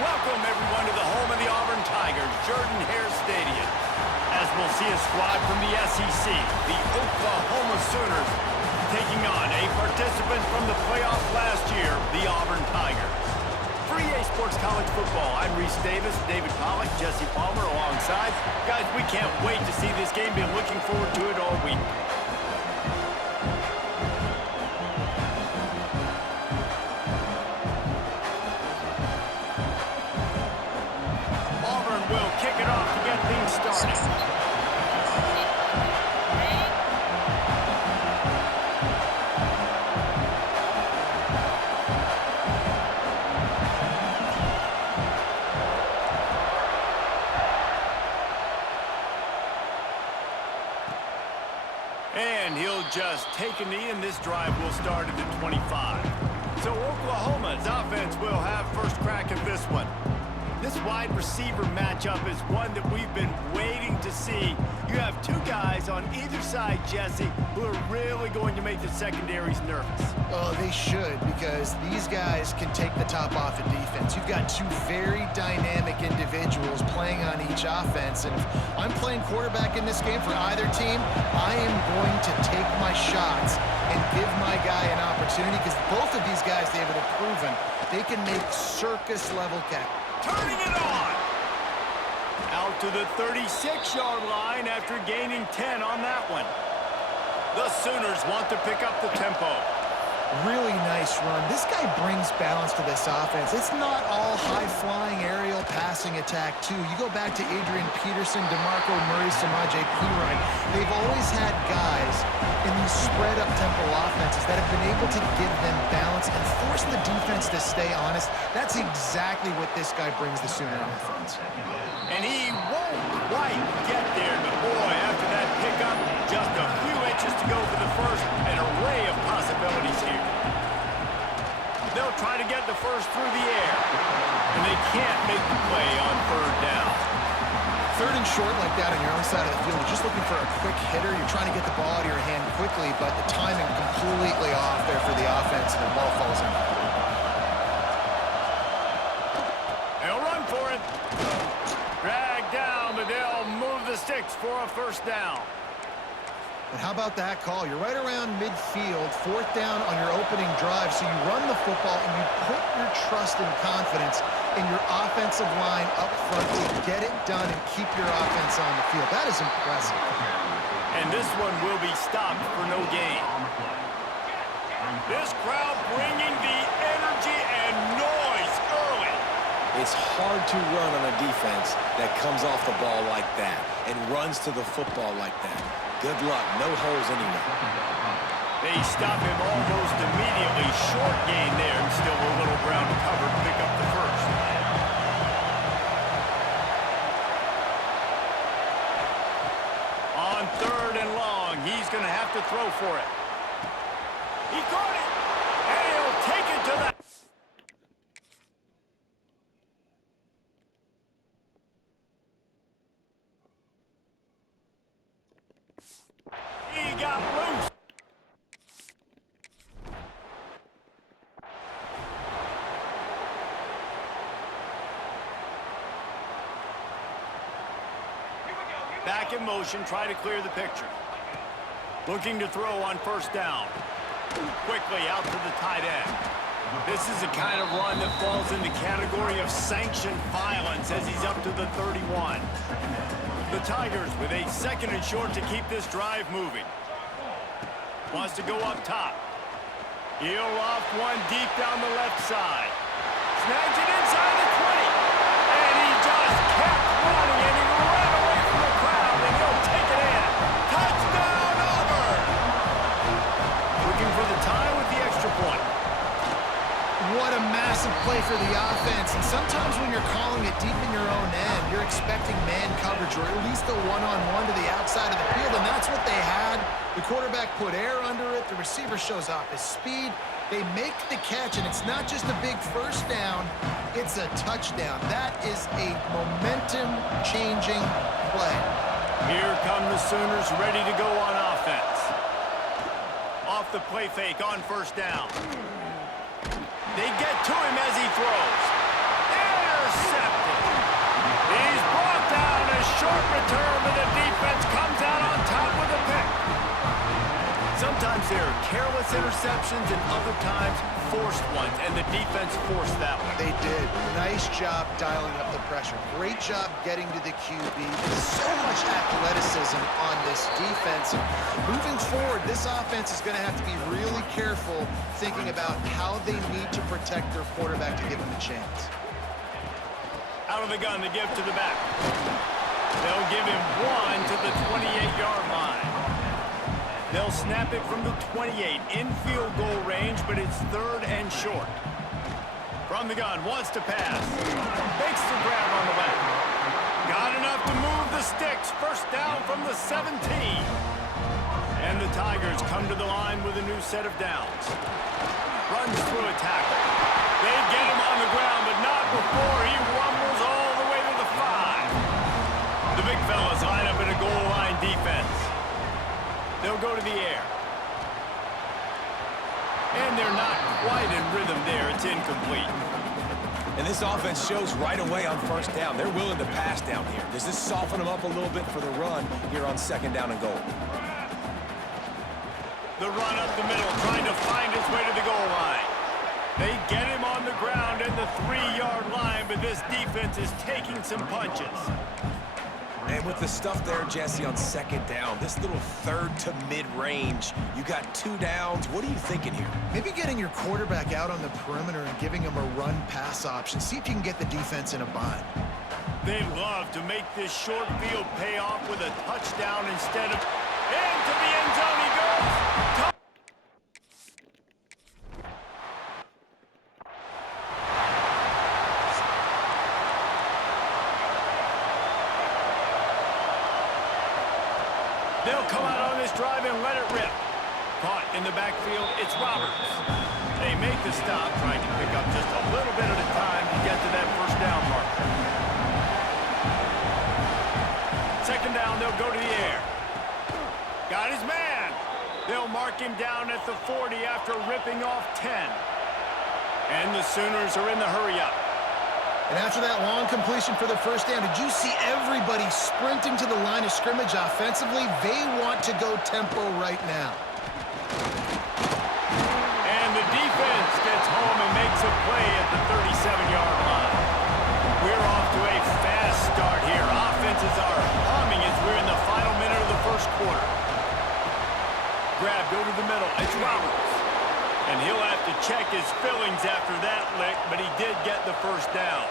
Welcome, everyone, to the home of the Auburn Tigers, Jordan-Hare Stadium. As we'll see a squad from the SEC, the Oklahoma Sooners, taking on a participant from the playoffs last year, the Auburn Tigers. For EA Sports College Football, I'm Reese Davis, David Pollack, Jesse Palmer alongside. Guys, we can't wait to see this game. Been looking forward to it all week. Will kick it off to get things started. And he'll just take a knee, and this drive will start at the 25. So Oklahoma's offense will have first crack at this one. This wide receiver matchup is one that we've been waiting to see. You have two guys on either side, Jesse, who are really going to make the secondaries nervous. Oh, they should, because these guys can take the top off of defense. You've got two very dynamic individuals playing on each offense, and if I'm playing quarterback in this game for either team, I am going to take my shots and give my guy an opportunity, because both of these guys, David, have proven they can make circus-level catches. Turning it on! Out to the 36-yard line after gaining 10 on that one. The Sooners want to pick up the tempo. Really nice run. This guy brings balance to this offense. It's not all high-flying aerial passing attack, too. You go back to Adrian Peterson, DeMarco Murray, Samaje Perine. They've always had guys in these spread-up tempo offenses that have been able to give them balance and force the defense to stay honest. That's exactly what this guy brings the Sooner offense. And he won't quite get there, but boy, after that pickup, just a few inches to go for the first. An array of possibilities here. They'll try to get the first through the air, and they can't make the play on third down. Third and short like that on your own side of the field, you're just looking for a quick hitter. You're trying to get the ball out of your hand quickly, but the timing completely off there for the offense, and the ball falls incomplete. They'll run for it. Drag down, but they'll move the sticks for a first down. And how about that call? You're right around midfield, fourth down on your opening drive, so you run the football and you put your trust and confidence in your offensive line up front to get it done and keep your offense on the field. That is impressive. And this one will be stopped for no gain. This crowd bringing the energy and noise early. It's hard to run on a defense that comes off the ball like that and runs to the football like that. Good luck. No holes anywhere. They stop him almost immediately. Short gain there, and still a little ground to cover to pick up the first. On third and long, he's going to have to throw for it. He caught it, and he'll take it to the... He got loose. Back in motion, try to clear the picture. Looking to throw on first down. Quickly out to the tight end. This is the kind of run that falls in the category of sanctioned violence as he's up to the 31. The Tigers with a second and short to keep this drive moving. Wants to go up top. He'll loft one deep down the left side. Snags it inside the 20. And he just kept running, and he ran away from the crowd, and he'll take it in. Touchdown, Auburn! Looking for the tie with the extra point. What a massive play for the offense. And sometimes when you're calling it deep in your own end, you're expecting man coverage or at least a one-on-one to the outside of the field, and that's what they had. The quarterback put air under it. The receiver shows off his speed. They make the catch, and it's not just a big first down. It's a touchdown. That is a momentum-changing play. Here come the Sooners ready to go on offense. Off the play fake on first down. They get to him as he throws. Intercepted. He's brought down. A short return, but the defense comes out on top with a pick. Sometimes there are careless interceptions and other times forced ones, and the defense forced that one. They did. Nice job dialing up the pressure. Great job getting to the QB. So much athleticism on this defense. And moving forward, this offense is going to have to be really careful thinking about how they need to protect their quarterback to give him a chance. Out of the gun to give to the back. They'll give him one to the 28-yard line. They'll snap it from the 28 in field goal range, but it's third and short. From the gun, wants to pass. Makes the grab on the left. Got enough to move the sticks. First down from the 17. And the Tigers come to the line with a new set of downs. Runs through a tackle. They get him on the ground, but not before he rumbles all the way to the 5. The big fellas line up in a goal line defense. They'll go to the air. And they're not quite in rhythm there. It's incomplete. And this offense shows right away on first down. They're willing to pass down here. Does this soften them up a little bit for the run here on second down and goal? The run up the middle, trying to find his way to the goal line. They get him on the ground at the 3-yard line, but this defense is taking some punches. And with the stuff there, Jesse, on second down, this little third to mid-range, you got 2 downs. What are you thinking here? Maybe getting your quarterback out on the perimeter and giving him a run-pass option. See if you can get the defense in a bind. They love to make this short field pay off with a touchdown instead of... Into the end zone he goes! They'll come out on this drive and let it rip. Caught in the backfield, it's Roberts. They make the stop, trying to pick up just a little bit at a time to get to that first down marker. Second down, they'll go to the air. Got his man. They'll mark him down at the 40 after ripping off 10. And the Sooners are in the hurry-up. And after that long completion for the first down, did you see everybody sprinting to the line of scrimmage offensively? They want to go tempo right now. And the defense gets home and makes a play at the 37-yard line. We're off to a fast start here. Offenses are humming as we're in the final minute of the first quarter. Grabbed over the middle. It's Roberts. And he'll have to check his fillings after that lick, but he did get the first down.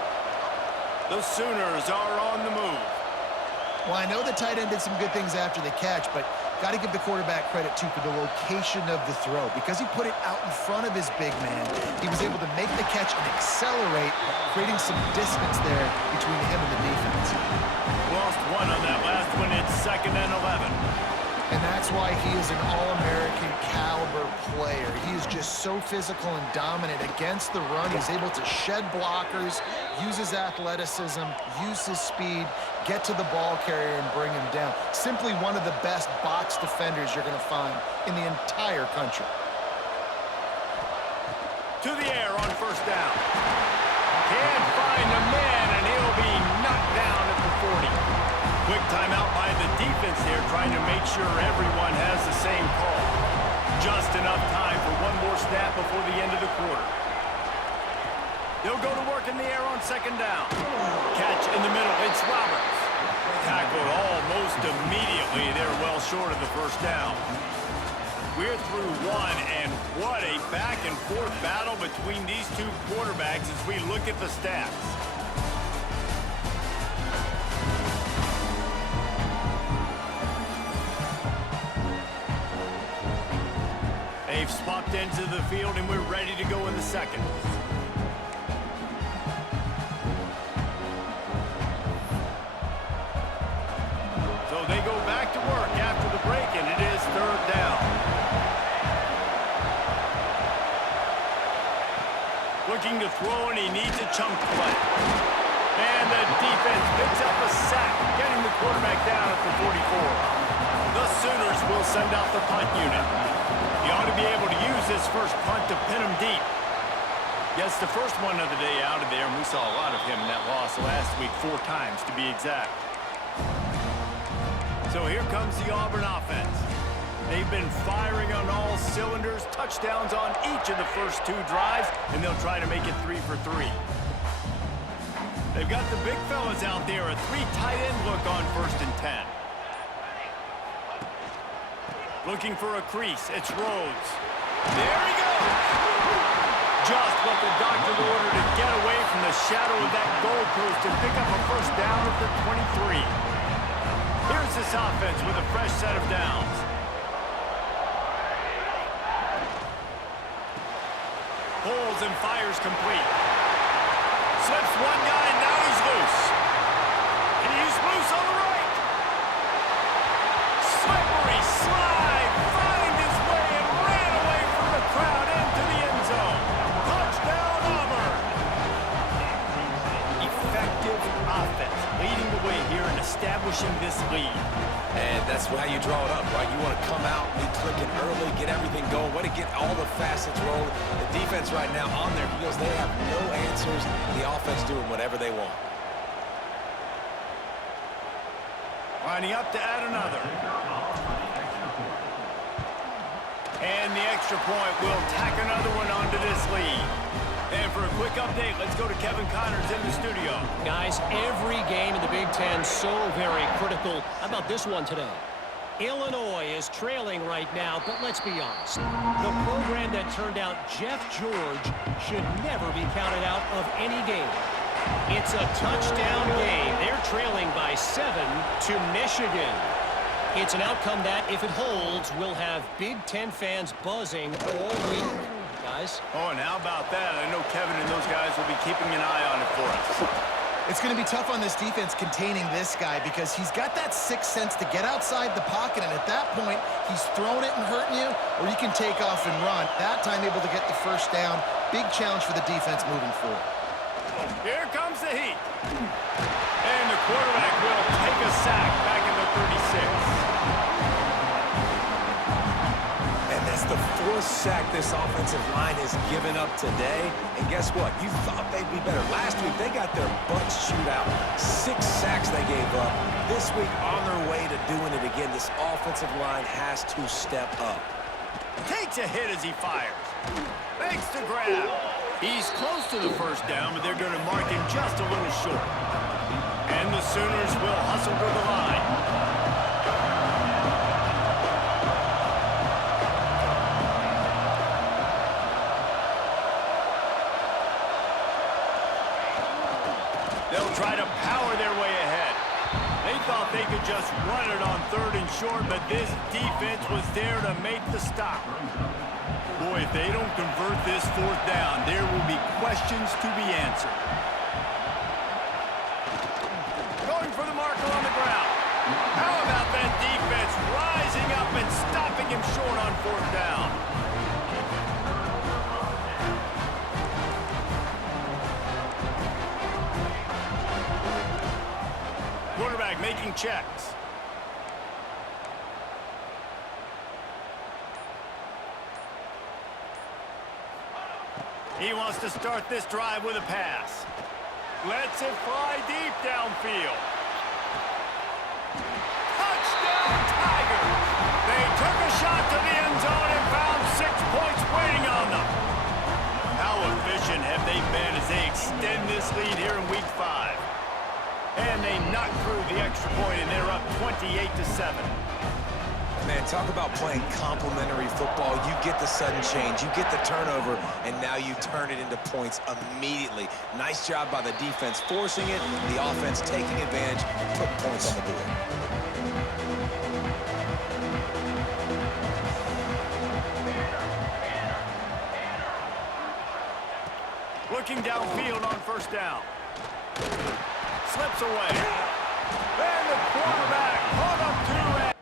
The Sooners are on the move. Well, I know the tight end did some good things after the catch, but got to give the quarterback credit, too, for the location of the throw. Because he put it out in front of his big man, he was able to make the catch and accelerate, creating some distance there between him and the defense. Lost one on that last one. It's 2nd and 11. And that's why he is an All-American caliber player. He is just so physical and dominant against the run. He's able to shed blockers, use his athleticism, use his speed, get to the ball carrier and bring him down. Simply one of the best box defenders you're going to find in the entire country. To the air on first down. Can't find a man, and he'll be knocked down at the 40. Quick timeout by the defense there, trying to make sure everyone has the same call. Just enough time for one more snap before the end of the quarter. They'll go to work in the air on second down. Catch in the middle, it's Roberts. Tackled almost immediately. They're well short of the first down. We're through one, and what a back-and-forth battle between these two quarterbacks as we look at the stats. They've swapped into the field, and we're ready to go in the second. So they go back to work after the break, and it is third down. Looking to throw, and he needs a chunk play. And the defense picks up a sack, getting the quarterback down at the 44. The Sooners will send out the punt unit. He ought to be able to use this first punt to pin him deep. Gets the first one of the day out of there, and we saw a lot of him in that loss last week, 4 times to be exact. So here comes the Auburn offense. They've been firing on all cylinders, touchdowns on each of the first 2 drives, and they'll try to make it 3 for 3. They've got the big fellas out there, a 3 tight end look on 1st and 10. Looking for a crease, it's Rhodes. There he goes! Just what the doctor ordered to get away from the shadow of that goalpost and pick up a first down at the 23. Here's this offense with a fresh set of downs. Pulls and fires complete. Slips one guy, and now he's loose. And he's loose on the right. Slippery slide, find his way and ran away from the crowd into the end zone. Touchdown, Auburn. Effective offense, leading the way here and establishing this lead. And that's how you draw it up, right? You want to come out, be clicking early, get everything going, way to get all the facets rolling. The defense right now on their heels, they have no answers. The offense doing whatever they want. Lining up to add another. And the extra point will tack another one onto this lead. And for a quick update, let's go to Kevin Connors in the studio. Guys, every game in the Big Ten so very critical. How about this one today? Illinois is trailing right now, but let's be honest. The program that turned out Jeff George should never be counted out of any game. It's a touchdown game. They're trailing by 7 to Michigan. It's an outcome that, if it holds, will have Big Ten fans buzzing all week. Guys? Oh, and how about that? I know Kevin and those guys will be keeping an eye on it for us. It's going to be tough on this defense containing this guy because he's got that sixth sense to get outside the pocket, and at that point, he's throwing it and hurting you, or you can take off and run. That time able to get the first down. Big challenge for the defense moving forward. Here comes the heat. And the quarterback will take a sack back in the 36. And that's the fourth sack this offensive line has given up today. And guess what? You thought they'd be better. Last week, they got their butts chewed out. 6 sacks they gave up. This week, on their way to doing it again, this offensive line has to step up. Takes a hit as he fires. Makes the grab. He's close to the first down, but they're going to mark him just a little short. And the Sooners will hustle to the line. They'll try to power their way ahead. They thought they could just run it on 3rd and short, but this defense was there to make the stop. Boy, if they don't convert this 4th down, there will be questions to be answered. Going for the marker on the ground. How about that defense rising up and stopping him short on 4th down? Quarterback making checks. He wants to start this drive with a pass. Lets it fly deep downfield. Touchdown, Tigers! They took a shot to the end zone and found 6 points waiting on them. How efficient have they been as they extend this lead here in Week 5? And they knock through the extra point, and they're up 28-7. Man, talk about playing complementary football. You get the sudden change, you get the turnover, and now you turn it into points immediately. Nice job by the defense forcing it, the offense taking advantage, putting points on the board. Looking downfield on 1st down. Slips away. And the quarterback caught up to it.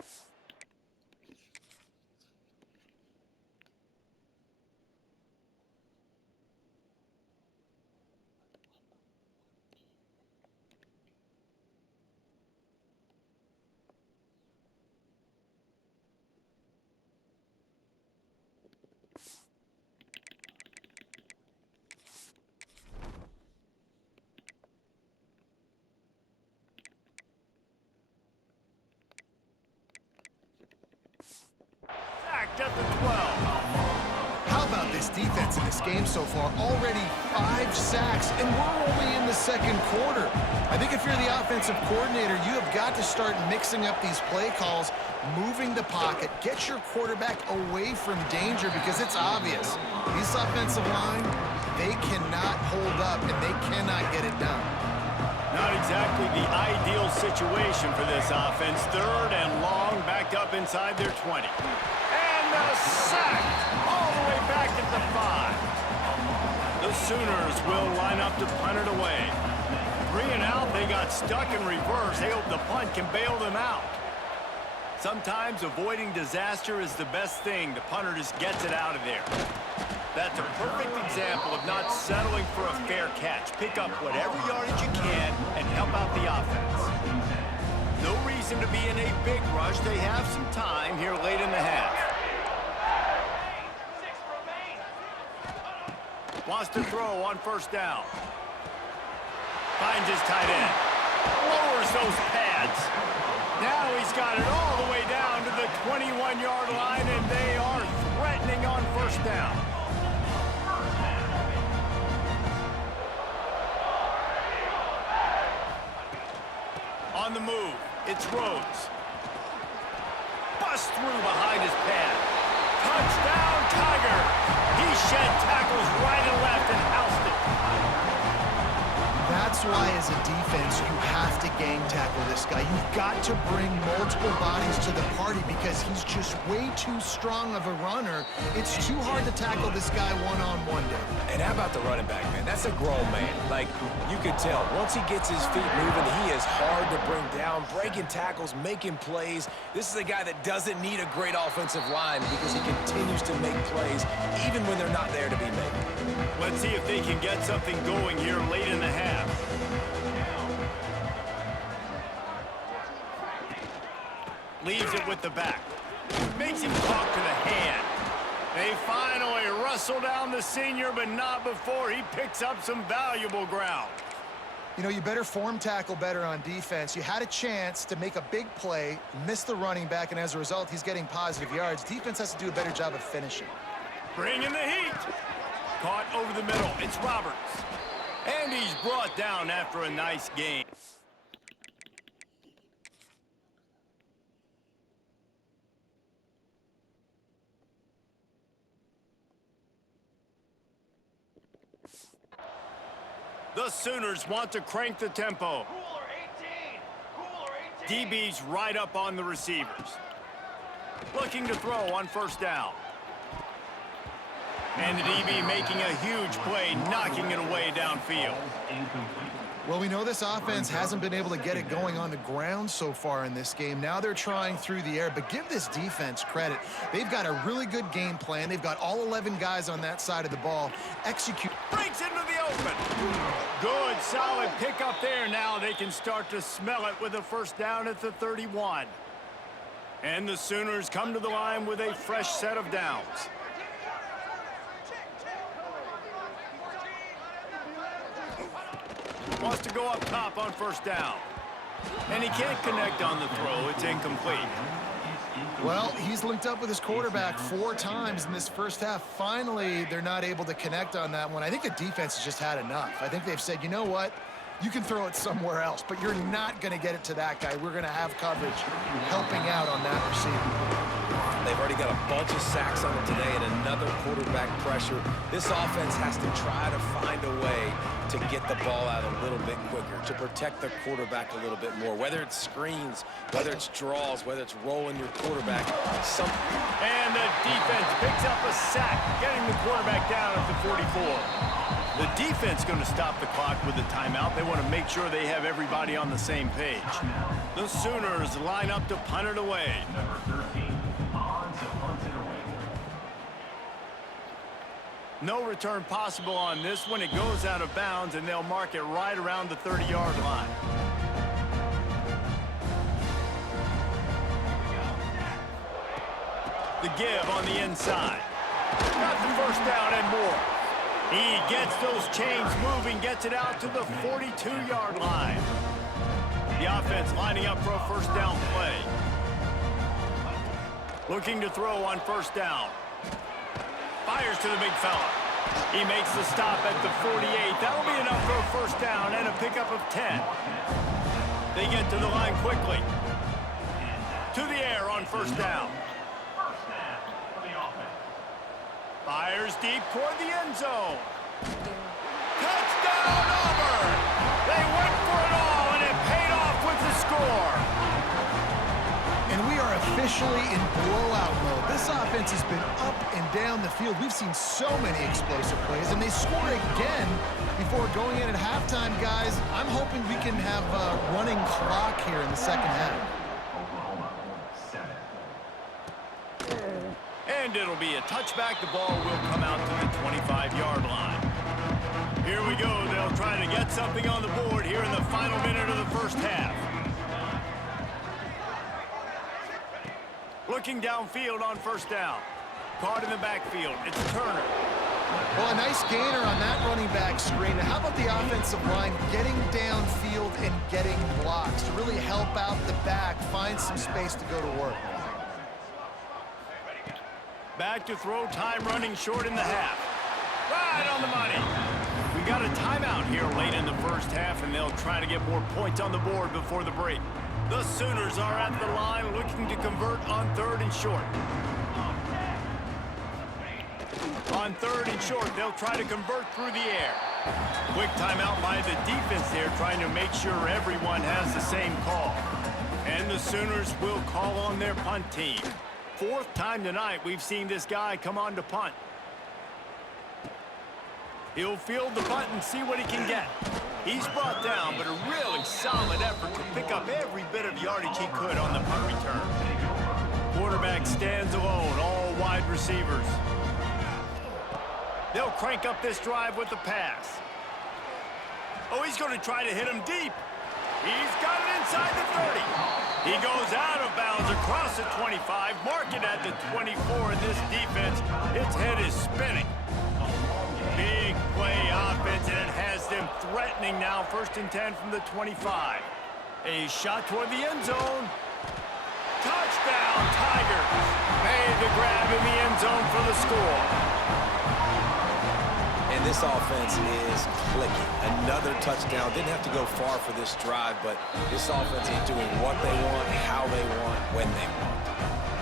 At the 12. How about this defense in this game so far? Already 5 sacks, and we're only in the 2nd quarter. I think if you're the offensive coordinator, you have got to start mixing up these play calls, moving the pocket, get your quarterback away from danger because it's obvious. This offensive line, they cannot hold up, and they cannot get it done. Not exactly the ideal situation for this offense. 3rd and long, back up inside their 20. And a sack all the way back at the 5. The Sooners will line up to punt it away. 3 and out, they got stuck in reverse. They hope the punt can bail them out. Sometimes avoiding disaster is the best thing. The punter just gets it out of there. That's a perfect example of not settling for a fair catch. Pick up whatever yardage you can and help out the offense. No reason to be in a big rush. They have some time here late in the half. Wants to throw on 1st down. Finds his tight end. Lowers those pads. Now he's got it all the way down to the 21-yard line, and they are threatening on 1st down. On the move, it's Rhodes. Bust through behind his pad. Touchdown, Tigers! He shed tackles right and left and housed it. That's why, as a defense, you have to gang tackle this guy. You've got to bring multiple bodies to the party because he's just way too strong of a runner. It's too hard to tackle this guy one-on-one, Dave. And how about the running back, man? That's a grown man. Like, you can tell, once he gets his feet moving, he is hard to bring down, breaking tackles, making plays. This is a guy that doesn't need a great offensive line because he continues to make plays even when they're not there to be made. Let's see if they can get something going here late in the half. Leaves it with the back. Makes him talk to the hand. They finally wrestle down the senior, but not before he picks up some valuable ground. You know, you better form tackle better on defense. You had a chance to make a big play, miss the running back, and as a result, he's getting positive yards. Defense has to do a better job of finishing. Bringing the heat. Caught over the middle. It's Roberts. And he's brought down after a nice gain. The Sooners want to crank the tempo. DB's right up on the receivers. Looking to throw on first down. And the DB making a huge play, knocking it away downfield. Well, we know this offense hasn't been able to get it going on the ground so far in this game. Now they're trying through the air, but give this defense credit. They've got a really good game plan. They've got all 11 guys on that side of the ball. Execute. Breaks into the open. Good, solid pickup there. Now they can start to smell it with a first down at the 31. And the Sooners come to the line with a fresh set of downs. Wants to go up top on first down. And he can't connect on the throw. It's incomplete. Well, he's linked up with his quarterback 4 times in this first half. Finally, they're not able to connect on that one. I think the defense has just had enough. I think they've said, you know what? You can throw it somewhere else, but you're not going to get it to that guy. We're going to have coverage helping out on that receiver. They've already got a bunch of sacks on it today and another quarterback pressure. This offense has to try to find a way to get the ball out a little bit quicker, to protect the quarterback a little bit more, whether it's screens, whether it's draws, whether it's rolling your quarterback. And the defense picks up a sack, getting the quarterback down at the 44. The defense going to stop the clock with a timeout. They want to make sure they have everybody on the same page. The Sooners line up to punt it away. No return possible on this one. It goes out of bounds, and they'll mark it right around the 30-yard line. The give on the inside. Got the first down and more. He gets those chains moving, gets it out to the 42-yard line. The offense lining up for a first down play. Looking to throw on first down. Fires to the big fella. He makes the stop at the 48. That'll be enough for a first down and a pickup of 10. They get to the line quickly. To the air on first down. Fires deep toward the end zone. Touchdown, Auburn! They went for it all, and it paid off with the score. And we are officially in blowout mode. This offense has been up and down the field. We've seen so many explosive plays, and they score again before going in at halftime, guys. I'm hoping we can have a running clock here in the second half. And it'll be a touchback. The ball will come out to the 25-yard line. Here we go. They'll try to get something on the board here in the final minute of the first half. Looking downfield on first down. Caught in the backfield. It's Turner. Well, a nice gainer on that running back screen. How about the offensive line getting downfield and getting blocks to really help out the back, find some space to go to work? Back to throw, time running short in the half. Right on the money. We got a timeout here late in the first half, and they'll try to get more points on the board before the break. The Sooners are at the line looking to convert on 3rd and short. On 3rd and short, they'll try to convert through the air. Quick timeout by the defense there, trying to make sure everyone has the same call. And the Sooners will call on their punt team. 4th time tonight we've seen this guy come on to punt. He'll field the punt and see what he can get. He's brought down, but a really solid effort to pick up every bit of yardage he could on the punt return. Quarterback stands alone, all wide receivers. They'll crank up this drive with the pass. Oh, he's going to try to hit him deep. He's got it inside the 30. He goes out of bounds across the 25, mark it at the 24, and this defense, its head is spinning. Big play offense, and it has them threatening now. 1st and 10 from the 25. A shot toward the end zone. Touchdown, Tigers. Made the grab in the end zone for the score. And this offense is clicking. Another touchdown. Didn't have to go far for this drive, but this offense is doing what they want, how they want, when they want.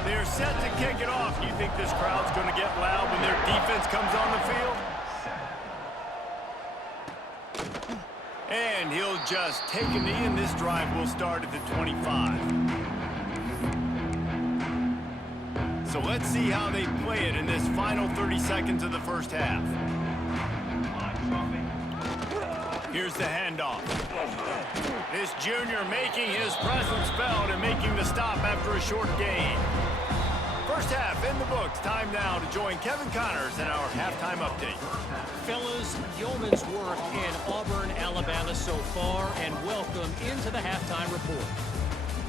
They're set to kick it off. You think this crowd's going to get loud when their defense comes on the field? And he'll just take a knee, and this drive will start at the 25. So let's see how they play it in this final 30 seconds of the first half. Here's the handoff. This junior making his presence felt and making the stop after a short gain. First half in the books. Time now to join Kevin Connors in our halftime update. Fellas, yeoman's work in Auburn, Alabama so far, and welcome into the halftime report.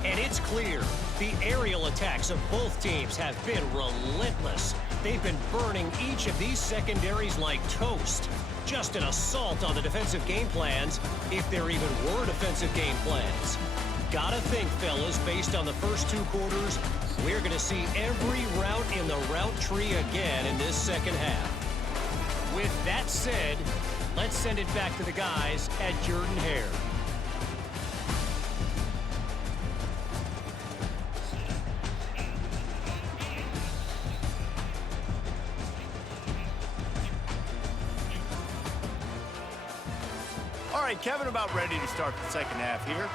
And it's clear, the aerial attacks of both teams have been relentless. They've been burning each of these secondaries like toast. Just an assault on the defensive game plans, if there even were defensive game plans. Gotta think, fellas, based on the first 2 quarters, we're gonna see every route in the route tree again in this second half. With that said, let's send it back to the guys at Jordan-Hare. All right, Kevin, about ready to start the second half here.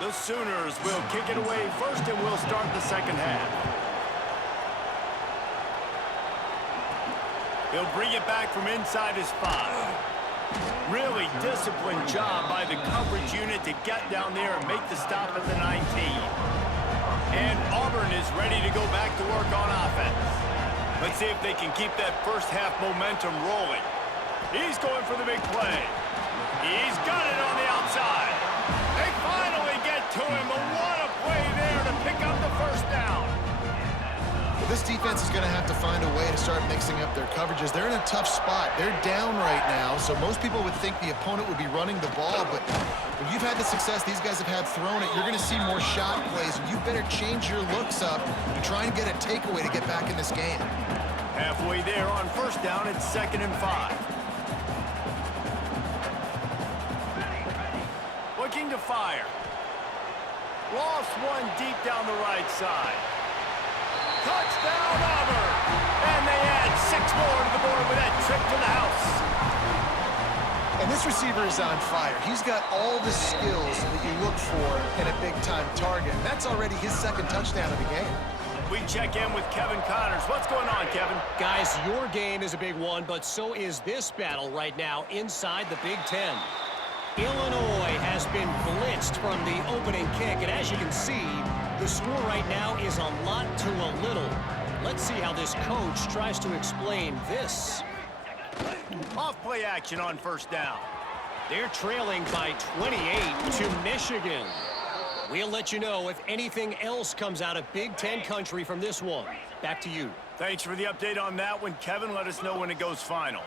The Sooners will kick it away first, and we'll start the second half. He'll bring it back from inside his 5. Really disciplined job by the coverage unit to get down there and make the stop at the 19. And Auburn is ready to go back to work on offense. Let's see if they can keep that first half momentum rolling. He's going for the big play. He's got it on the outside. They finally get to him, but what a play there to pick up the first down. Well, this defense is going to have to find a way to start mixing up their coverages. They're in a tough spot. They're down right now, so most people would think the opponent would be running the ball, but when you've had the success these guys have had throwing it, you're going to see more shot plays, and you better change your looks up to try and get a takeaway to get back in this game. Halfway there on first down, it's 2nd and 5. Looking to fire. Lost one deep down the right side. Touchdown, Auburn! And they add 6 more to the board with that trip to the house. And this receiver is on fire. He's got all the skills that you look for in a big-time target. And that's already his 2nd touchdown of the game. We check in with Kevin Connors. What's going on, Kevin? Guys, your game is a big one, but so is this battle right now inside the Big Ten. Illinois has been blitzed from the opening kick, and as you can see, the score right now is a lot to a little. Let's see how this coach tries to explain this. Off play action on first down. They're trailing by 28 to Michigan. We'll let you know if anything else comes out of Big Ten country from this one. Back to you. Thanks for the update on that one, Kevin. Let us know when it goes final.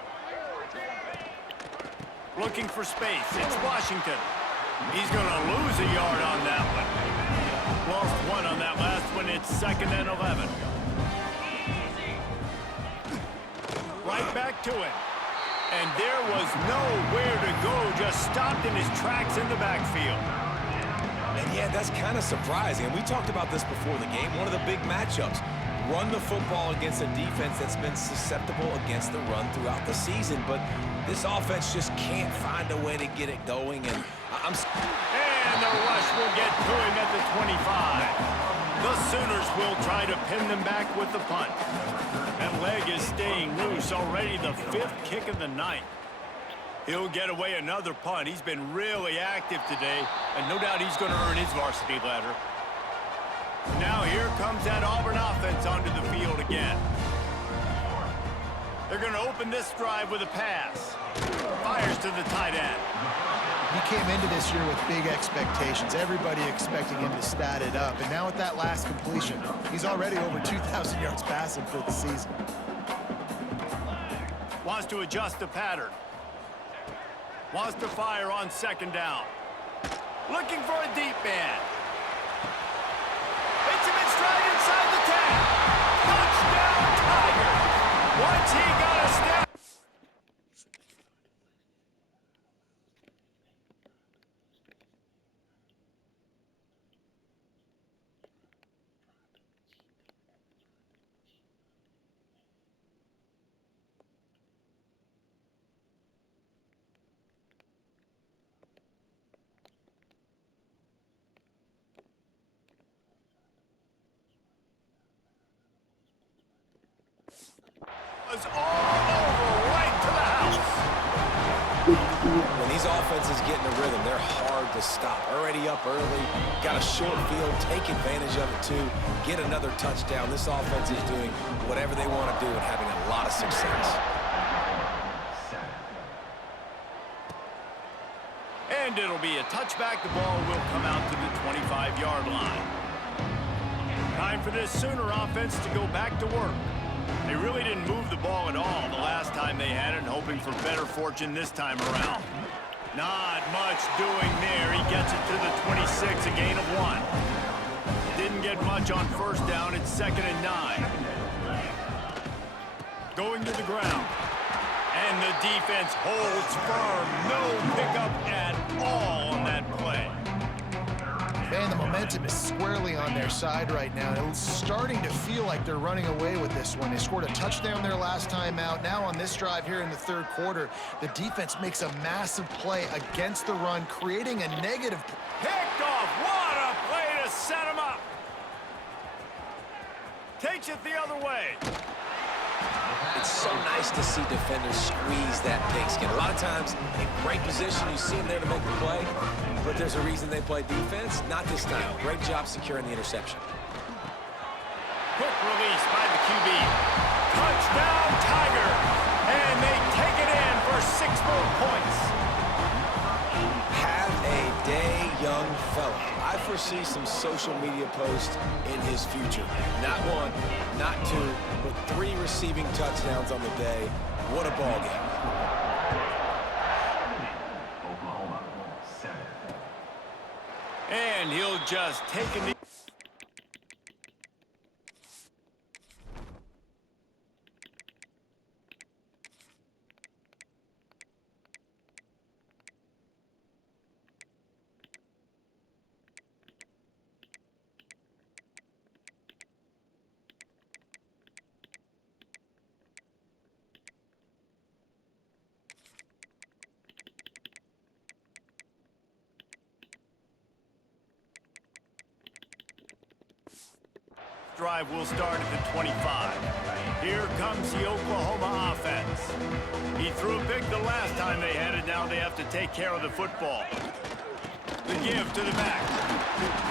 Looking for space. It's Washington. He's going to lose a yard on that one. Lost 1 on that last one. It's 2nd and 11. right back to him. And there was nowhere to go, just stopped in his tracks in the backfield. And yeah, that's kind of surprising. And we talked about this before the game. One of the big matchups. Run the football against a defense that's been susceptible against the run throughout the season. But this offense just can't find a way to get it going. And And the rush will get to him at the 25. The Sooners will try to pin them back with the punt. That leg is staying loose, already the 5th kick of the night. He'll get away another punt. He's been really active today, and no doubt he's going to earn his varsity letter. Now here comes that Auburn offense onto the field again. They're going to open this drive with a pass. Fires to the tight end. He came into this year with big expectations. Everybody expecting him to stat it up. And now with that last completion, he's already over 2,000 yards passing for the season. Wants to adjust the pattern. Wants to fire on 2nd down. Looking for a deep man. Hits him in stride inside the 10. Touchdown, Tigers! Once he got a step. Was all over, right to the house. when these offenses get in a rhythm, they're hard to stop. Already up early, got a short field, take advantage of it too, get another touchdown. This offense is doing whatever they want to do and having a lot of success. And it'll be a touchback. The ball will come out to the 25-yard line. Time for this Sooner offense to go back to work. They really didn't move the ball at all the last time they had it, hoping for better fortune this time around. Not much doing there. He gets it to the 26, a gain of 1. Didn't get much on 1st down. It's 2nd and 9. Going to the ground. And the defense holds firm. No pickup at all on that play. Man, the momentum is squarely on their side right now. It's starting to feel like they're running away with this one. They scored a touchdown their last time out. Now on this drive here in the 3rd quarter, the defense makes a massive play against the run, creating a negative. Picked off. What a play to set him up. Takes it the other way. It's so nice to see defenders squeeze that pigskin. A lot of times, in great position, you see them there to make the play, but there's a reason they play defense. Not this time. Great job securing the interception. Quick release by the QB. Touchdown, Tigers! And they take it in for 6 more points. Have a day, young fella. I foresee some social media posts in his future. Not 1, not 2, but 3 receiving touchdowns on the day. What a ball game. And he'll just take a knee. Drive will start at the 25. Here comes the Oklahoma offense. He threw a pick the last time they had it. Now they have to take care of the football. The give to the back.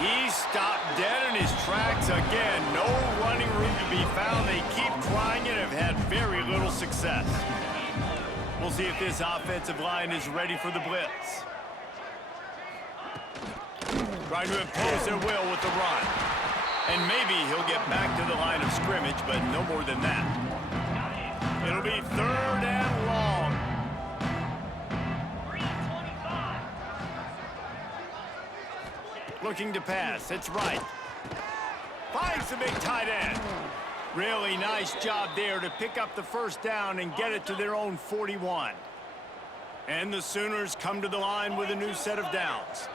He stopped dead in his tracks again. No running room to be found. They keep trying and have had very little success. We'll see if this offensive line is ready for the blitz. Trying to impose their will with the run. And maybe he'll get back to the line of scrimmage, but no more than that. It'll be 3rd and long. Looking to pass. It's right. Finds the big tight end. Really nice job there to pick up the first down and get it to their own 41. And the Sooners come to the line with a new set of downs.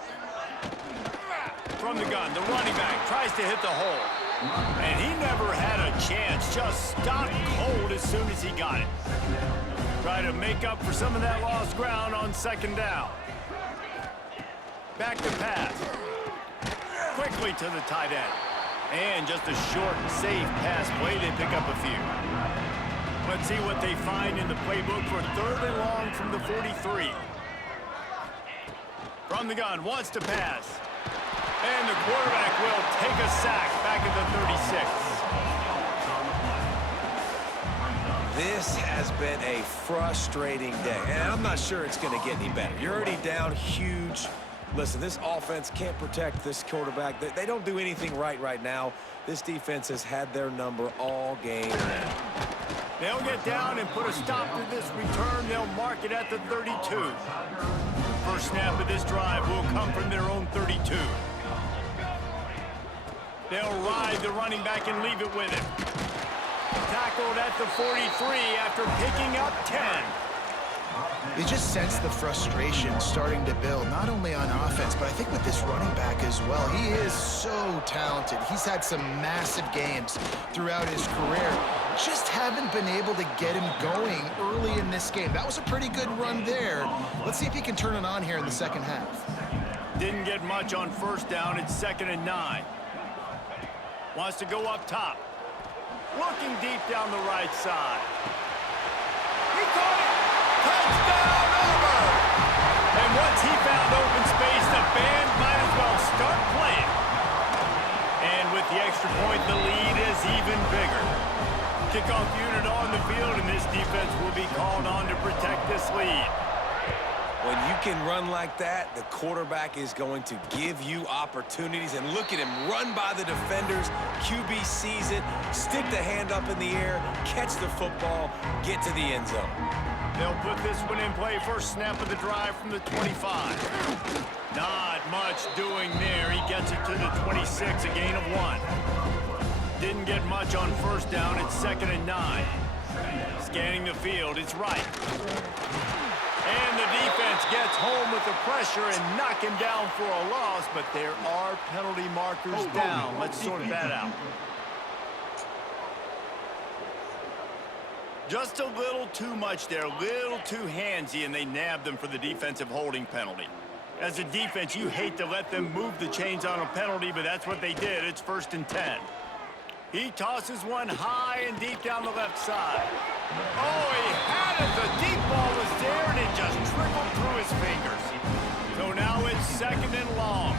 From the gun, the running back tries to hit the hole. And he never had a chance, just stopped cold as soon as he got it. Try to make up for some of that lost ground on second down. Back to pass. Quickly to the tight end. And just a short, safe pass play. They pick up a few. Let's see what they find in the playbook for third and long from the 43. From the gun, wants to pass. And the quarterback will take a sack back at the 36. This has been a frustrating day, and I'm not sure it's going to get any better. You're already down huge. Listen, this offense can't protect this quarterback. They don't do anything right now. This defense has had their number all game long. They'll get down and put a stop to this return. They'll mark it at the 32. First snap of this drive will come from their own 32. They'll ride the running back and leave it with him. Tackled at the 43 after picking up 10. You just sense the frustration starting to build, not only on offense, but I think with this running back as well. He is so talented. He's had some massive games throughout his career. Just haven't been able to get him going early in this game. That was a pretty good run there. Let's see if he can turn it on here in the second half. Didn't get much on first down. It's 2nd and 9. Wants to go up top. Looking deep down the right side. He caught it! Touchdown, Auburn! And once he found open space, the band might as well start playing. And with the extra point, the lead is even bigger. Kickoff unit on the field, and this defense will be called on to protect this lead. When you can run like that, the quarterback is going to give you opportunities. And look at him run by the defenders. QB sees it, stick the hand up in the air, catch the football, get to the end zone. They'll put this one in play. First snap of the drive from the 25. Not much doing there. He gets it to the 26, a gain of 1. Didn't get much on first down. It's 2nd and 9. Scanning the field. It's right. And the defense gets home with the pressure and knock him down for a loss, but there are penalty markers down. Let's sort that out. Just a little too much there, a little too handsy, and they nabbed them for the defensive holding penalty. As a defense, you hate to let them move the chains on a penalty, but that's what they did. It's 1st and 10. He tosses one high and deep down the left side. Oh, he had it. The deep ball was there, and it just trickled through his fingers. So now it's 2nd and long.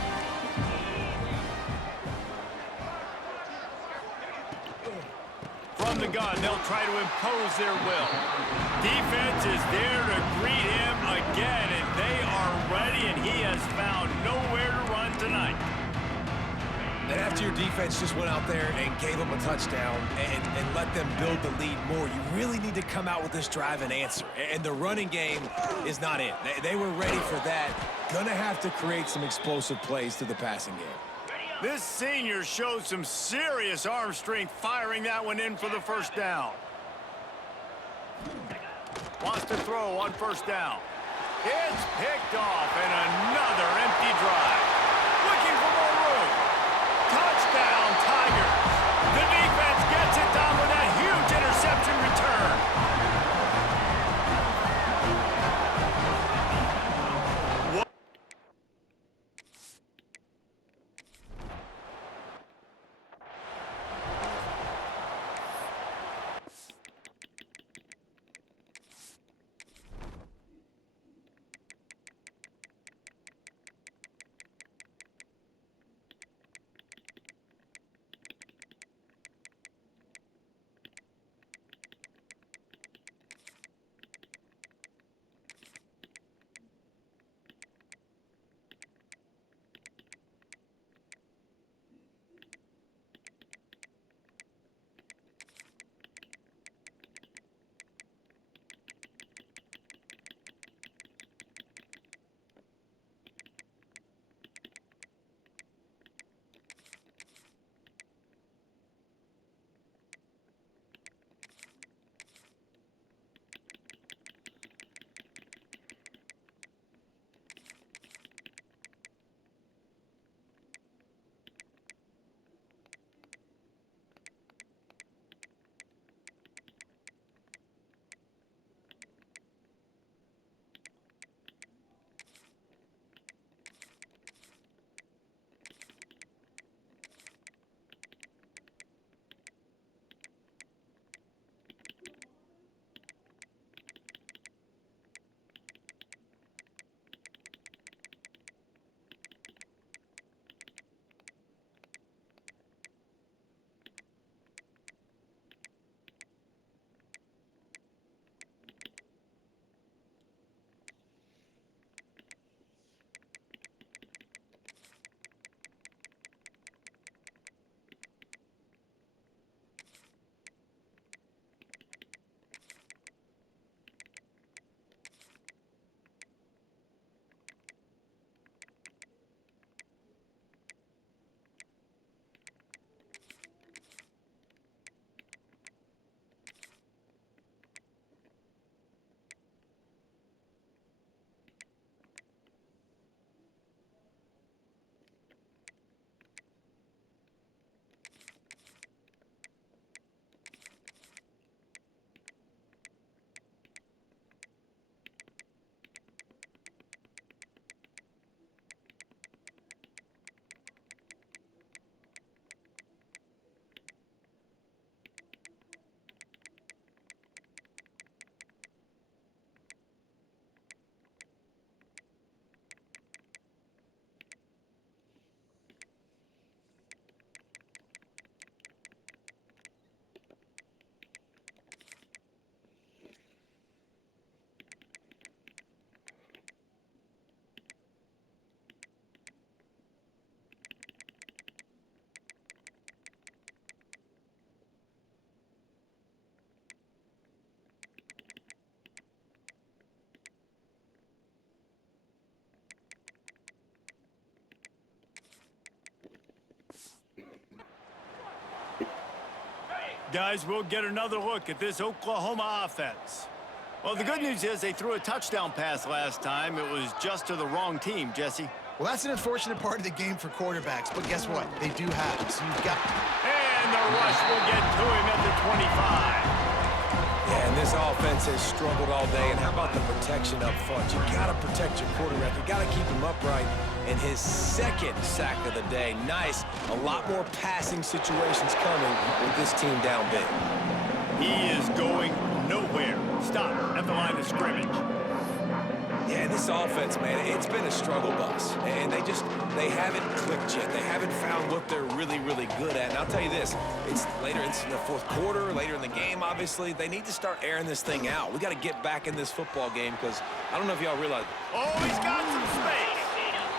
From the gun, they'll try to impose their will. Defense is there to greet him again, and they are ready, and he has found nowhere to run tonight. And after your defense just went out there and gave them a touchdown and let them build the lead more, you really need to come out with this drive and answer. And the running game is not in. They were ready for that. Gonna have to create some explosive plays to the passing game. This senior shows some serious arm strength firing that one in for the first down. Wants to throw on first down. It's picked off, and another empty drive. Looking for more room. Touchdown, Tigers. The defense gets it done with that huge interception return. Guys, we'll get another look at this Oklahoma offense. Well, the good news is they threw a touchdown pass last time. It was just to the wrong team, Jesse. Well, that's an unfortunate part of the game for quarterbacks, but guess what? They do have it, so you've got... And the rush will get to him at the 25. Yeah, and this offense has struggled all day. And how about the protection up front? You got to protect your quarterback. You got to keep him upright. And his second sack of the day. Nice. A lot more passing situations coming with this team down big. He is going nowhere. Stop at the line of scrimmage. Yeah, this offense, man, it's been a struggle bus. And they haven't clicked yet. They haven't found what they're really, really good at. And I'll tell you this, it's later in the fourth quarter, later in the game, obviously. They need to start airing this thing out. We got to get back in this football game because I don't know if y'all realize. Oh, he's got some space.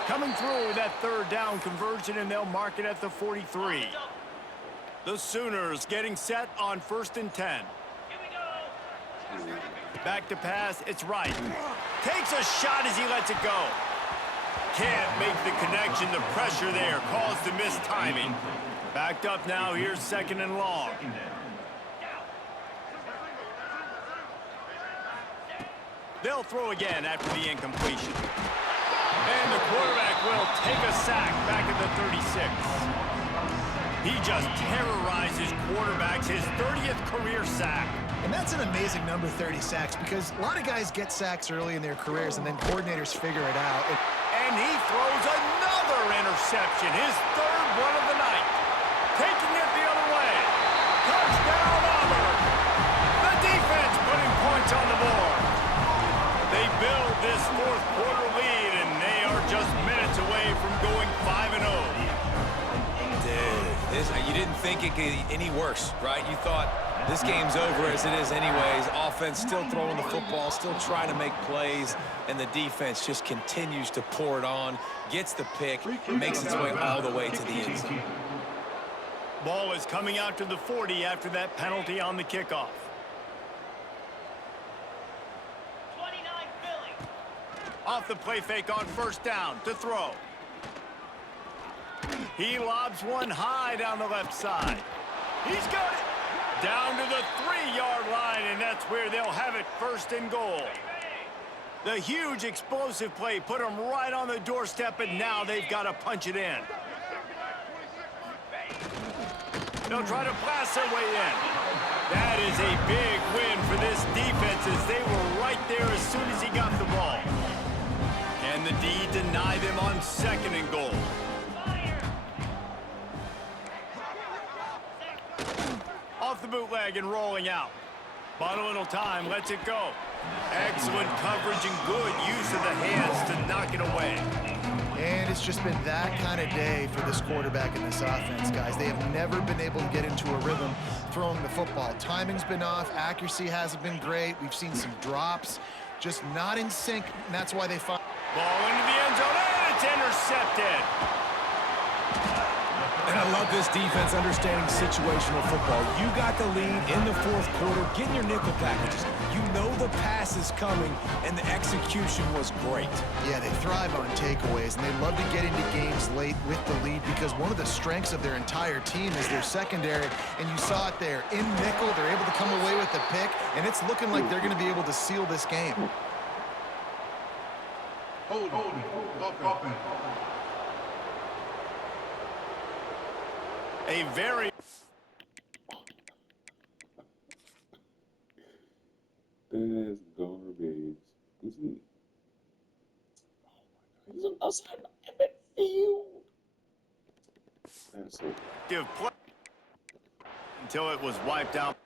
Coming through with that third down conversion, and they'll mark it at the 43. The Sooners getting set on 1st and 10. Back to pass, it's right. Takes a shot as he lets it go. Can't make the connection. The pressure there caused the missed timing. Backed up now, here's 2nd and long. They'll throw again after the incompletion. And the quarterback will take a sack back at the 36. He just terrorizes quarterbacks, his 30th career sack. And that's an amazing number, 30 sacks, because a lot of guys get sacks early in their careers, and then coordinators figure it out. And he throws another interception, his 3rd one of the night. Taking it the other way. Touchdown, Auburn. The defense putting points on the board. They build this 4th quarter lead, and they are just minutes away from going 5-0. You didn't think it could get any worse, right? You thought this game's over as it is anyways. Offense still throwing the football, still trying to make plays, and the defense just continues to pour it on, gets the pick, makes its way all the way to the end zone. Ball is coming out to the 40 after that penalty on the kickoff. 29 Philly. Off the play fake on 1st down to throw. He lobs one high down the left side. He's got it down to the 3-yard line, and that's where they'll have it 1st and goal. The huge explosive play put them right on the doorstep, and now they've got to punch it in. They'll try to blast their way in. That is a big win for this defense as they were right there as soon as he got the ball. Can the D deny them on 2nd and goal? Off the bootleg and rolling out. Bought a little time, lets it go. Excellent coverage and good use of the hands to knock it away. And it's just been that kind of day for this quarterback in this offense, guys. They have never been able to get into a rhythm throwing the football. Timing's been off. Accuracy hasn't been great. We've seen some drops. Just not in sync, and that's why they find... Ball into the end zone, and it's intercepted. And I love this defense understanding situational football. You got the lead in the 4th quarter, getting your nickel packages. You know the pass is coming, and the execution was great. Yeah, they thrive on takeaways, and they love to get into games late with the lead because one of the strengths of their entire team is their secondary, and you saw it there. In nickel, they're able to come away with the pick, and it's looking like they're going to be able to seal this game. Hold on. A very... That's garbage. Is he? Oh my God. He's on the outside of the field. That's so... Give play until it was wiped out.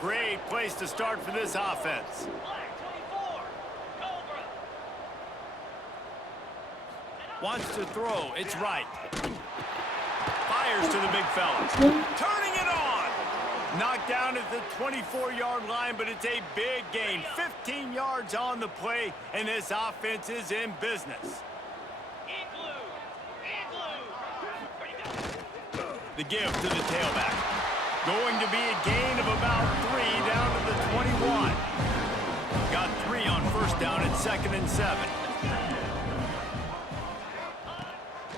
Great place to start for this offense. Wants to throw. It's right. Fires to the big fella. Turning it on. Knocked down at the 24-yard line, but it's a big gain. 15 yards on the play, and this offense is in business. The give to the tailback. Going to be a gain of about 3 down to the 21. Got 3 on 1st down at 2nd and 7.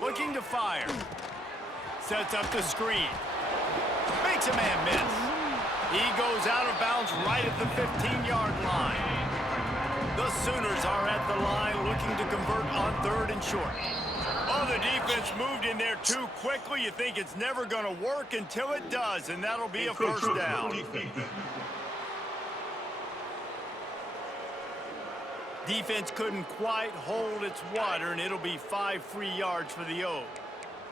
Looking to fire. Sets up the screen. Makes a man miss. He goes out of bounds right at the 15-yard line. The Sooners are at the line looking to convert on 3rd and short. Oh, the defense moved in there too quickly. You think it's never going to work until it does, and that'll be a first down. Defense couldn't quite hold its water, and it'll be 5 free yards for the O.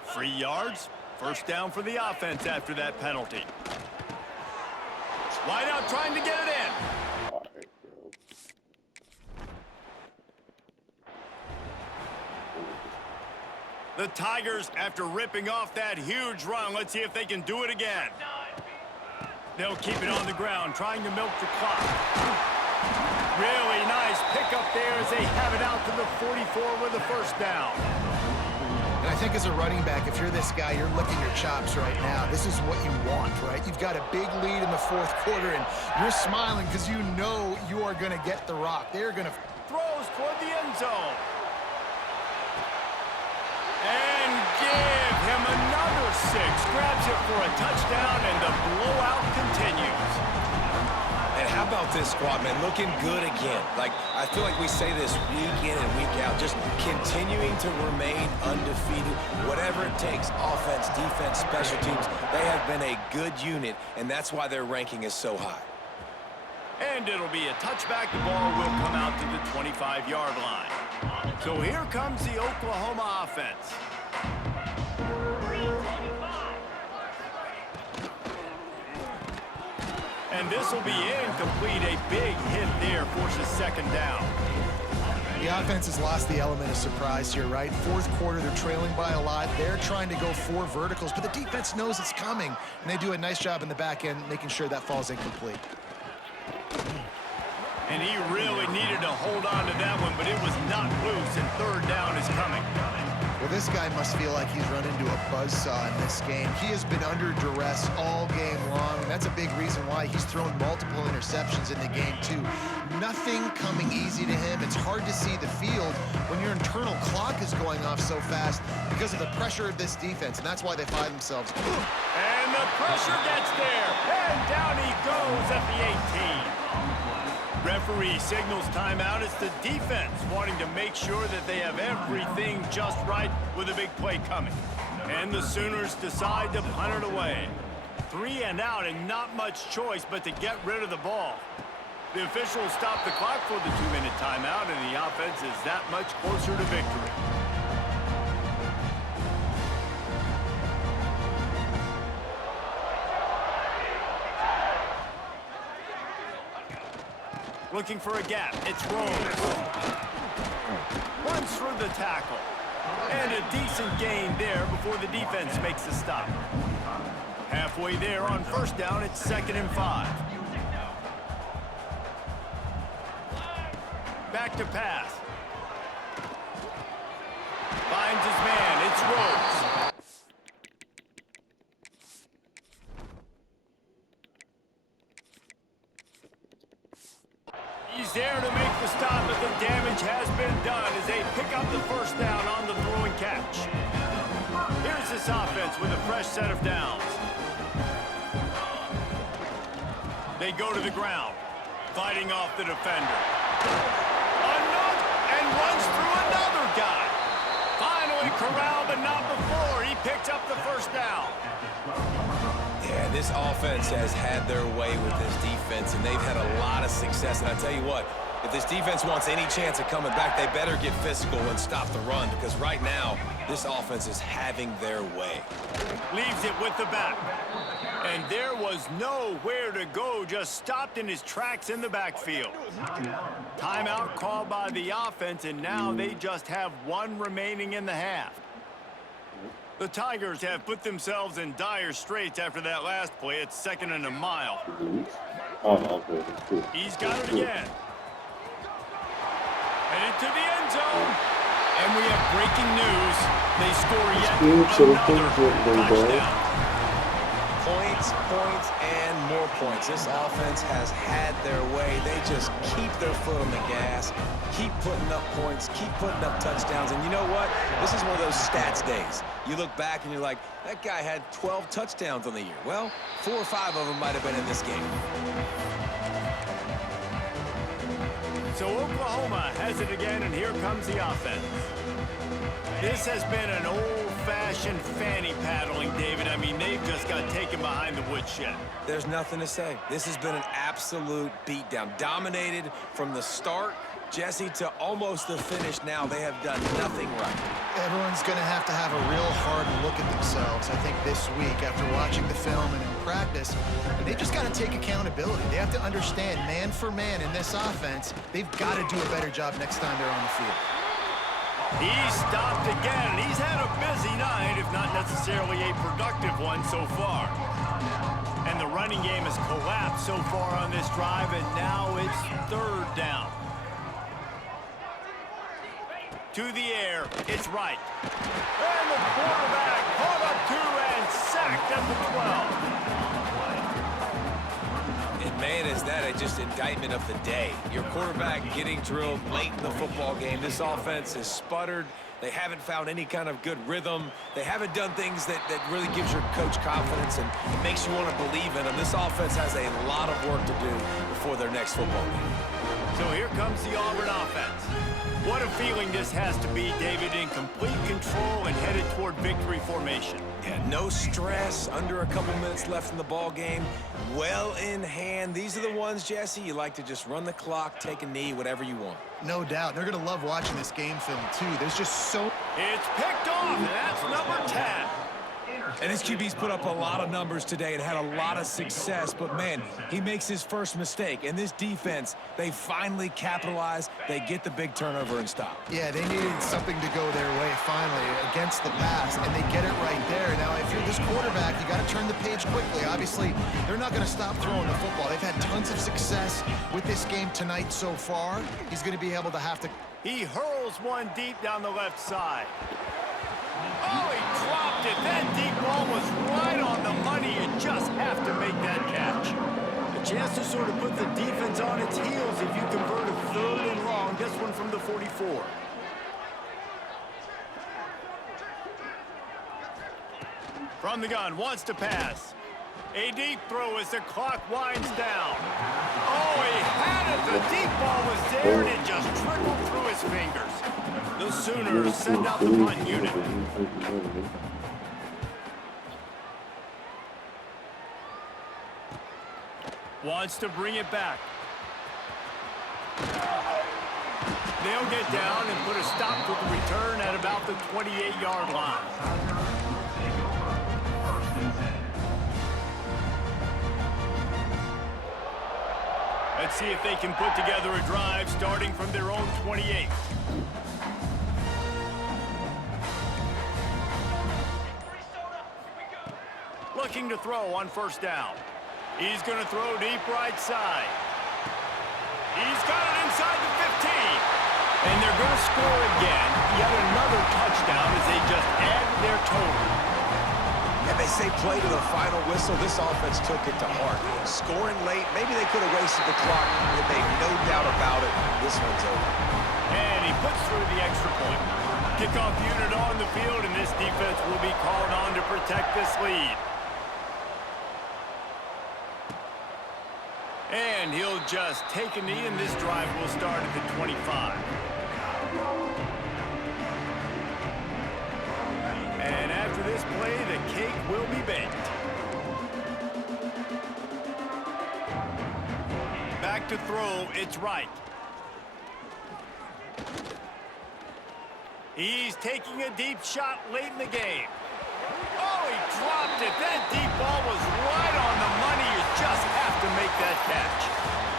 Free yards, first down for the offense after that penalty. Wide out trying to get it in. The Tigers, after ripping off that huge run, let's see if they can do it again. They'll keep it on the ground, trying to milk the clock. Really nice pickup there as they have it out to the 44 with a first down. And I think as a running back, if you're this guy, you're licking your chops right now. This is what you want, right? You've got a big lead in the 4th quarter, and you're smiling because you know you are going to get the rock. They're going to... Throws toward the end zone. And give him another 6. Grabs it for a touchdown, and the blowout continues. And how about this squad, man? Looking good again. Like, I feel like we say this week in and week out, just continuing to remain undefeated. Whatever it takes, offense, defense, special teams, they have been a good unit, and that's why their ranking is so high. And it'll be a touchback. The ball will come out to the 25-yard line. So here comes the Oklahoma offense. And this will be incomplete. A big hit there forces 2nd down. The offense has lost the element of surprise here, right? 4th quarter, they're trailing by a lot. They're trying to go 4 verticals, but the defense knows it's coming, and they do a nice job in the back end making sure that falls incomplete. And he really needed to hold on to that one, but it was not loose, and 3rd down is coming. Well, this guy must feel like he's run into a buzzsaw in this game. He has been under duress all game long, and that's a big reason why he's thrown multiple interceptions in the game, too. Nothing coming easy to him. It's hard to see the field when your internal clock is going off so fast because of the pressure of this defense, and that's why they find themselves. And the pressure gets there, and down he goes at the 18. Referee signals timeout. It's the defense wanting to make sure that they have everything just right with a big play coming. And the Sooners decide to punt it away. 3 and out, and not much choice but to get rid of the ball. The officials stop the clock for the 2-minute timeout, and the offense is that much closer to victory. Looking for a gap. It's Rhodes. Runs through the tackle. And a decent gain there before the defense makes a stop. Halfway there on 1st down, it's 2nd and 5. Back to pass. Finds his man. It's Rhodes. He's there to make the stop, but the damage has been done as they pick up the first down on the throw and catch. Here's this offense with a fresh set of downs. They go to the ground, fighting off the defender. And runs through another guy. Finally corralled, but not before. He picks up the first down. Yeah, this offense has had their way with this defense, and they've had a lot of success. And I tell you what, if this defense wants any chance of coming back, they better get physical and stop the run, because right now, this offense is having their way. Leaves it with the back. And there was nowhere to go, just stopped in his tracks in the backfield. Timeout called by the offense, and now they just have 1 remaining in the half. The Tigers have put themselves in dire straits after that last play. It's 2nd and a mile. He's got it again. Headed to the end zone. And we have breaking news. They score yet another touchdown. Point points, points, and more points. This offense has had their way. They just keep their foot on the gas, keep putting up points, keep putting up touchdowns. And you know what? This is one of those stats days. You look back and you're like, that guy had 12 touchdowns on the year. Well, 4 or 5 of them might have been in this game. So Oklahoma has it again, and here comes the offense. This has been an old-fashioned fanny paddling, David. I mean, they've just got taken behind the woodshed. There's nothing to say. This has been an absolute beatdown. Dominated from the start, Jesse, to almost the finish now. They have done nothing right. Everyone's going to have a real hard look at themselves, I think, this week after watching the film and in practice. And they've just got to take accountability. They have to understand, man for man in this offense, they've got to do a better job next time they're on the field. He's stopped again, and he's had a busy night, if not necessarily a productive one so far. And the running game has collapsed so far on this drive, and now it's 3rd down. To the air, it's right. And the quarterback caught up to and sacked at the 12. And man, is that just indictment of the day. Your quarterback getting drilled late in the football game. This offense has sputtered. They haven't found any kind of good rhythm. They haven't done things that really gives your coach confidence and it makes you want to believe in them. This offense has a lot of work to do before their next football game. So here comes the Auburn offense. What a feeling this has to be, David, in complete control and headed toward victory formation. Yeah, no stress, under a couple minutes left in the ball game, well in hand. These are the ones, Jesse, you like to just run the clock, take a knee, whatever you want. No doubt. They're going to love watching this game film, too. There's just so... It's picked off, and that's number 10. And this QB's put up a lot of numbers today and had a lot of success, but man, he makes his first mistake. And this defense, they finally capitalize, they get the big turnover and stop. Yeah, they needed something to go their way finally against the pass, and they get it right there. Now, if you're this quarterback, you got to turn the page quickly. Obviously, they're not going to stop throwing the football. They've had tons of success with this game tonight so far. He's going to be able to have to... He hurls one deep down the left side. Oh, he dropped it. That deep ball was right on the money. You just have to make that catch. A chance to sort of put the defense on its heels if you convert a 3rd and long. This one from the 44. From the gun, wants to pass. A deep throw as the clock winds down. Oh, he had it. The deep ball was there, and it just trickled through his fingers. The Sooners send out the punt unit. Wants to bring it back. They'll get down and put a stop to the return at about the 28-yard line. Let's see if they can put together a drive starting from their own 28. Looking to throw on 1st down. He's going to throw deep right side. He's got it inside the 15. And they're going to score again. Yet another touchdown as they just add to their total. And they say play to the final whistle. This offense took it to heart. Scoring late, maybe they could have wasted the clock. They made no doubt about it. This one's over. And he puts through the extra point. Kickoff unit on the field, and this defense will be called on to protect this lead. And he'll just take a knee, and this drive will start at the 25. And after this play, the cake will be baked. Back to throw, it's right. He's taking a deep shot late in the game. Oh, he dropped it. That deep ball was right on the money. You just have to make that catch.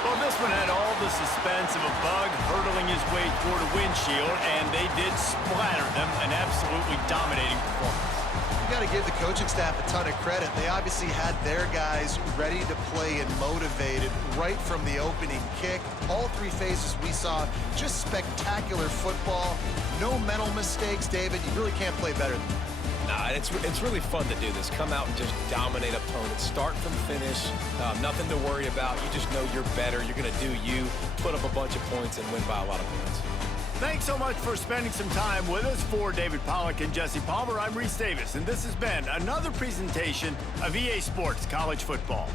Well, this one had all the suspense of a bug hurtling his way toward a windshield, and they did splatter them. An absolutely dominating performance. You got to give the coaching staff a ton of credit. They obviously had their guys ready to play and motivated right from the opening kick. All 3 phases we saw, just spectacular football. No mental mistakes, David. You really can't play better than that. Nah, it's really fun to do this. Come out and just dominate opponents. Start from finish. Nothing to worry about. You just know you're better. You're going to do you, put up a bunch of points, and win by a lot of points. Thanks so much for spending some time with us. For David Pollack and Jesse Palmer, I'm Reese Davis, and this has been another presentation of EA Sports College Football.